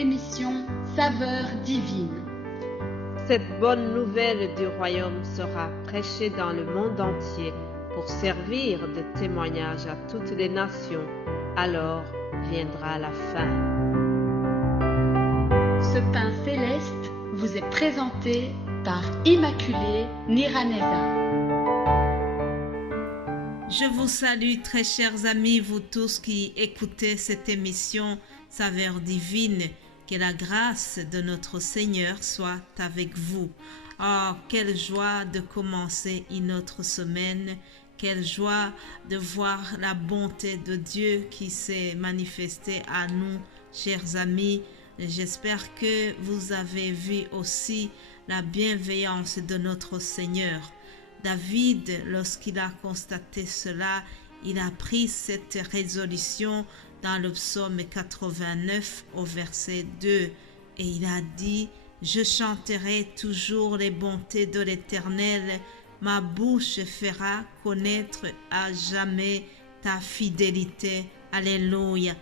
l'émission Saveurs divines. Cette bonne nouvelle du royaume sera prêchée dans le monde entier pour servir de témoignage à toutes les nations. Alors viendra la fin. Ce pain céleste vous est présenté par Immaculée Niraneza. Je vous salue très chers amis, vous tous qui écoutez cette émission Saveurs divines. Que la grâce de notre Seigneur soit avec vous. Oh, quelle joie de commencer une autre semaine. Quelle joie de voir la bonté de Dieu qui s'est manifestée à nous, chers amis. J'espère que vous avez vu aussi la bienveillance de notre Seigneur. David, lorsqu'il a constaté cela, il a pris cette résolution dans le psaume 89 au verset 2 et il a dit « Je chanterai toujours les bontés de l'Éternel, ma bouche fera connaître à jamais ta fidélité. » Alléluia.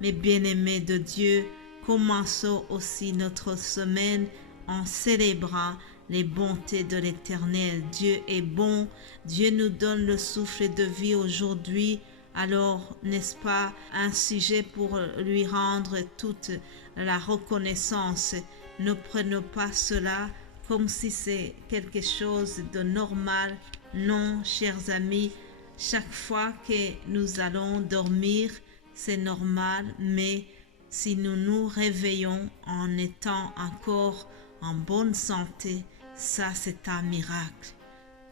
Mes bien-aimés de Dieu, commençons aussi notre semaine en célébrant les bontés de l'Éternel. Dieu est bon, Dieu nous donne le souffle de vie aujourd'hui. Alors, n'est-ce pas un sujet pour lui rendre toute la reconnaissance? Ne prenons pas cela comme si c'est quelque chose de normal. Non, chers amis, chaque fois que nous allons dormir, c'est normal, mais si nous nous réveillons en étant encore en bonne santé, ça c'est un miracle.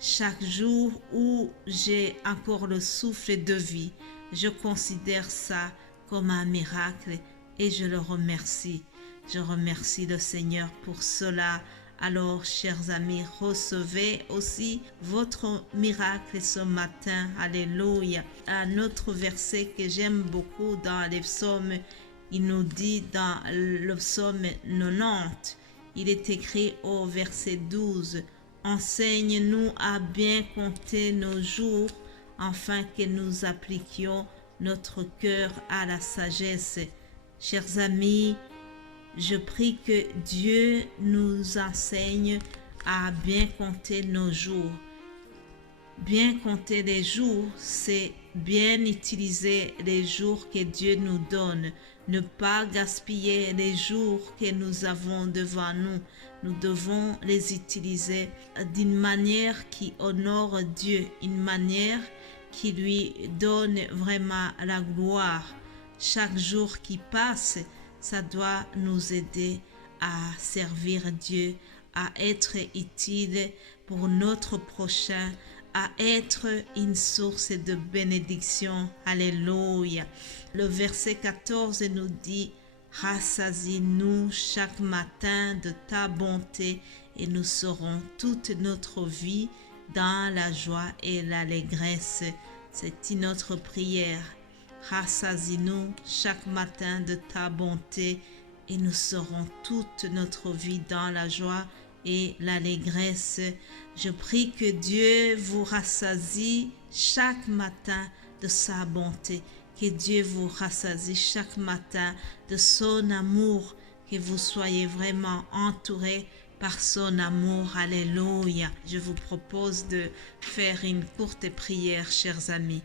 Chaque jour où j'ai encore le souffle de vie, je considère ça comme un miracle et je le remercie. Je remercie le Seigneur pour cela. Alors, chers amis, recevez aussi votre miracle ce matin. Alléluia. Un autre verset que j'aime beaucoup dans les psaumes, il nous dit dans le psaume 90, il est écrit au verset 12, « Enseigne-nous à bien compter nos jours, afin que nous appliquions notre cœur à la sagesse. » Chers amis, je prie que Dieu nous enseigne à bien compter nos jours. Bien compter les jours, c'est bien utiliser les jours que Dieu nous donne. Ne pas gaspiller les jours que nous avons devant nous. Nous devons les utiliser d'une manière qui honore Dieu, une manière qui lui donne vraiment la gloire. Chaque jour qui passe, ça doit nous aider à servir Dieu, à être utile pour notre prochain, à être une source de bénédiction. Alléluia. Le verset 14 nous dit « Rassasie-nous chaque matin de ta bonté et nous serons toute notre vie dans la joie et l'allégresse. » C'est notre prière. Rassasie-nous chaque matin de ta bonté et nous serons toute notre vie dans la joie et l'allégresse. Je prie que Dieu vous rassasie chaque matin de sa bonté, que Dieu vous rassasie chaque matin de son amour, que vous soyez vraiment entourés par son amour. Alléluia. Je vous propose de faire une courte prière, chers amis.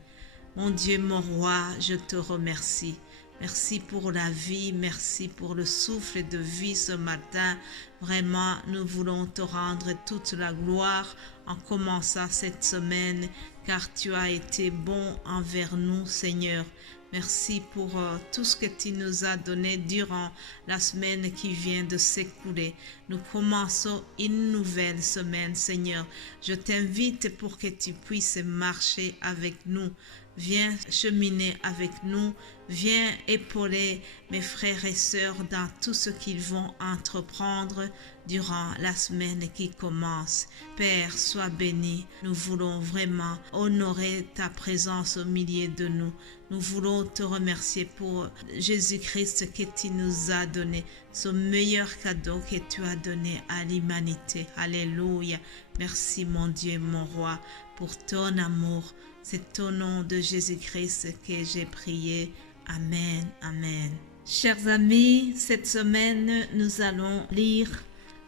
Mon Dieu, mon roi, je te remercie. Merci pour la vie, merci pour le souffle de vie ce matin. Vraiment, nous voulons te rendre toute la gloire en commençant cette semaine, car tu as été bon envers nous, Seigneur. Merci pour tout ce que tu nous as donné durant la semaine qui vient de s'écouler. Nous commençons une nouvelle semaine, Seigneur. Je t'invite pour que tu puisses marcher avec nous. Viens cheminer avec nous, viens épauler mes frères et sœurs dans tout ce qu'ils vont entreprendre durant la semaine qui commence. Père, sois béni. Nous voulons vraiment honorer ta présence au milieu de nous. Nous voulons te remercier pour Jésus-Christ que tu nous as donné, ce meilleur cadeau que tu as donné à l'humanité. Alléluia. Merci mon Dieu, mon roi, pour ton amour. C'est au nom de Jésus-Christ que j'ai prié. Amen, amen. Chers amis, cette semaine, nous allons lire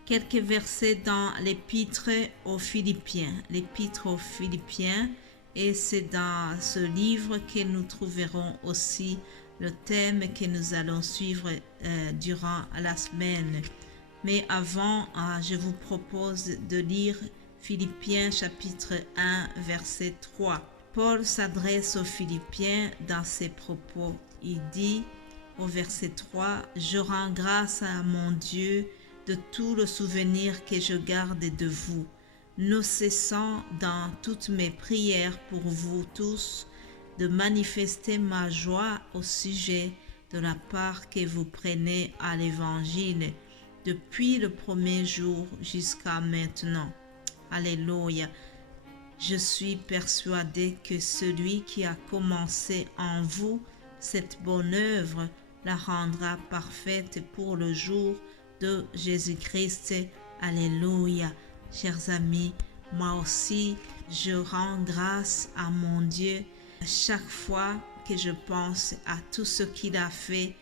quelques versets dans l'épître aux Philippiens. L'épître aux Philippiens, et c'est dans ce livre que nous trouverons aussi le thème que nous allons suivre durant la semaine. Mais avant, je vous propose de lire Philippiens chapitre 1, verset 3. Paul s'adresse aux Philippiens dans ses propos. Il dit au verset 3, « Je rends grâce à mon Dieu de tout le souvenir que je garde de vous, ne cessant dans toutes mes prières pour vous tous de manifester ma joie au sujet de la part que vous prenez à l'Évangile depuis le premier jour jusqu'à maintenant. » Alléluia. Je suis persuadé que celui qui a commencé en vous cette bonne œuvre la rendra parfaite pour le jour de Jésus-Christ. Alléluia. Chers amis, moi aussi, je rends grâce à mon Dieu chaque fois que je pense à tout ce qu'il a fait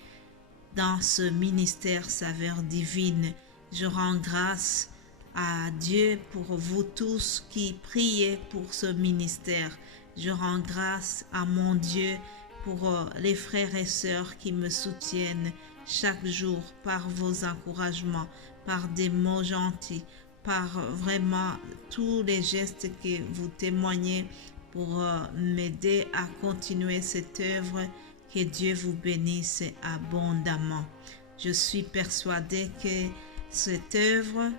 dans ce ministère Saveurs Divines. Je rends grâce à Dieu pour vous tous qui priez pour ce ministère. Je rends grâce à mon Dieu pour les frères et sœurs qui me soutiennent chaque jour par vos encouragements, par des mots gentils, par vraiment tous les gestes que vous témoignez pour m'aider à continuer cette œuvre. Que Dieu vous bénisse abondamment. Je suis persuadée que cette œuvre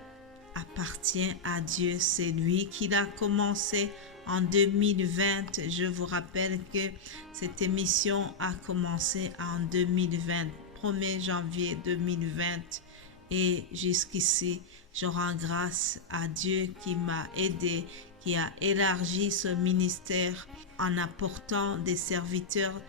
appartient à Dieu. C'est lui qui l'a commencé en 2020. Je vous rappelle que cette émission a commencé en 2020, 1er janvier 2020. Et jusqu'ici, je rends grâce à Dieu qui m'a aidé, qui a élargi ce ministère en apportant des serviteurs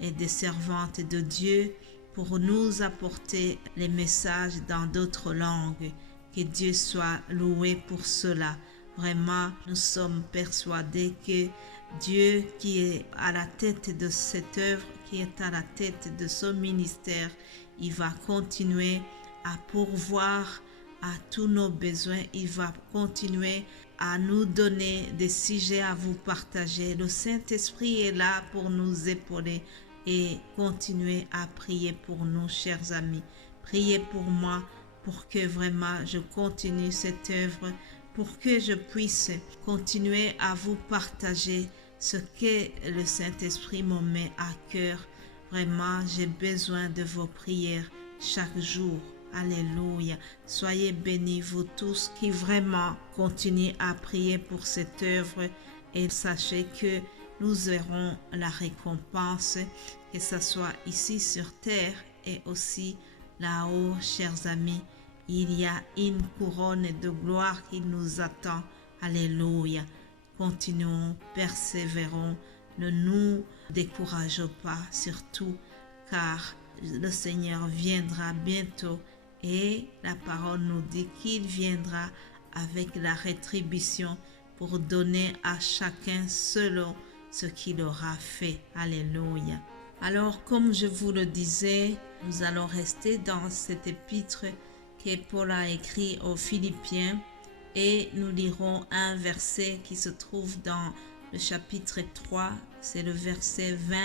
et des servantes de Dieu pour nous apporter les messages dans d'autres langues. Que Dieu soit loué pour cela. Vraiment, nous sommes persuadés que Dieu qui est à la tête de cette œuvre, qui est à la tête de ce ministère, il va continuer à pourvoir à tous nos besoins. Il va continuer à nous donner des sujets à vous partager. Le Saint-Esprit est là pour nous épauler et continuer à prier pour nous, chers amis. Priez pour moi, pour que vraiment je continue cette œuvre, pour que je puisse continuer à vous partager ce que le Saint-Esprit me met à cœur. Vraiment, j'ai besoin de vos prières chaque jour. Alléluia. Soyez bénis, vous tous qui vraiment continuez à prier pour cette œuvre, et sachez que nous aurons la récompense, que ce soit ici sur terre et aussi là-haut, chers amis. Il y a une couronne de gloire qui nous attend. Alléluia. Continuons, persévérons, ne nous décourageons pas surtout, car le Seigneur viendra bientôt et la parole nous dit qu'il viendra avec la rétribution pour donner à chacun selon ce qu'il aura fait. Alléluia. Alors, comme je vous le disais, nous allons rester dans cet épître que Paul a écrit aux Philippiens et nous lirons un verset qui se trouve dans le chapitre 3, c'est le verset 20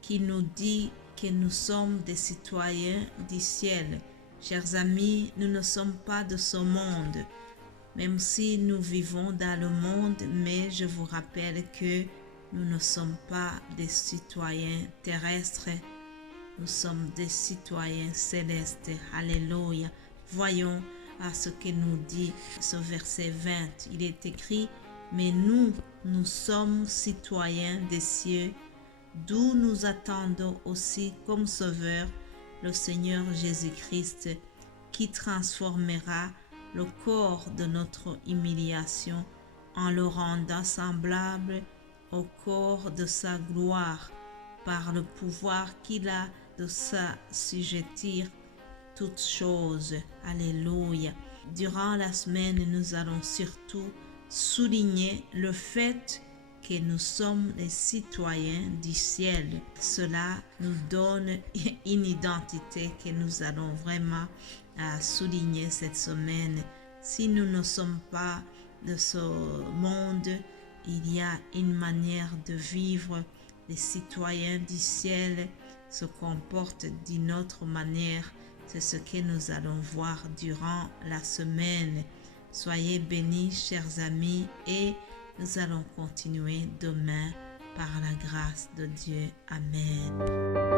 qui nous dit que nous sommes des citoyens du ciel. Chers amis, nous ne sommes pas de ce monde, même si nous vivons dans le monde, mais je vous rappelle que nous ne sommes pas des citoyens terrestres, nous sommes des citoyens célestes. Alléluia. Voyons à ce que nous dit ce verset 20. Il est écrit, « Mais nous sommes citoyens des cieux, d'où nous attendons aussi comme sauveur le Seigneur Jésus-Christ, qui transformera le corps de notre humiliation en le rendant semblable au corps de sa gloire, par le pouvoir qu'il a de s'assujettir toutes choses. » Alléluia. Durant la semaine, nous allons surtout souligner le fait que nous sommes les citoyens du ciel. Cela nous donne une identité que nous allons vraiment souligner cette semaine. Si nous ne sommes pas de ce monde, il y a une manière de vivre. Les citoyens du ciel se comportent d'une autre manière. C'est ce que nous allons voir durant la semaine. Soyez bénis, chers amis, et nous allons continuer demain par la grâce de Dieu. Amen.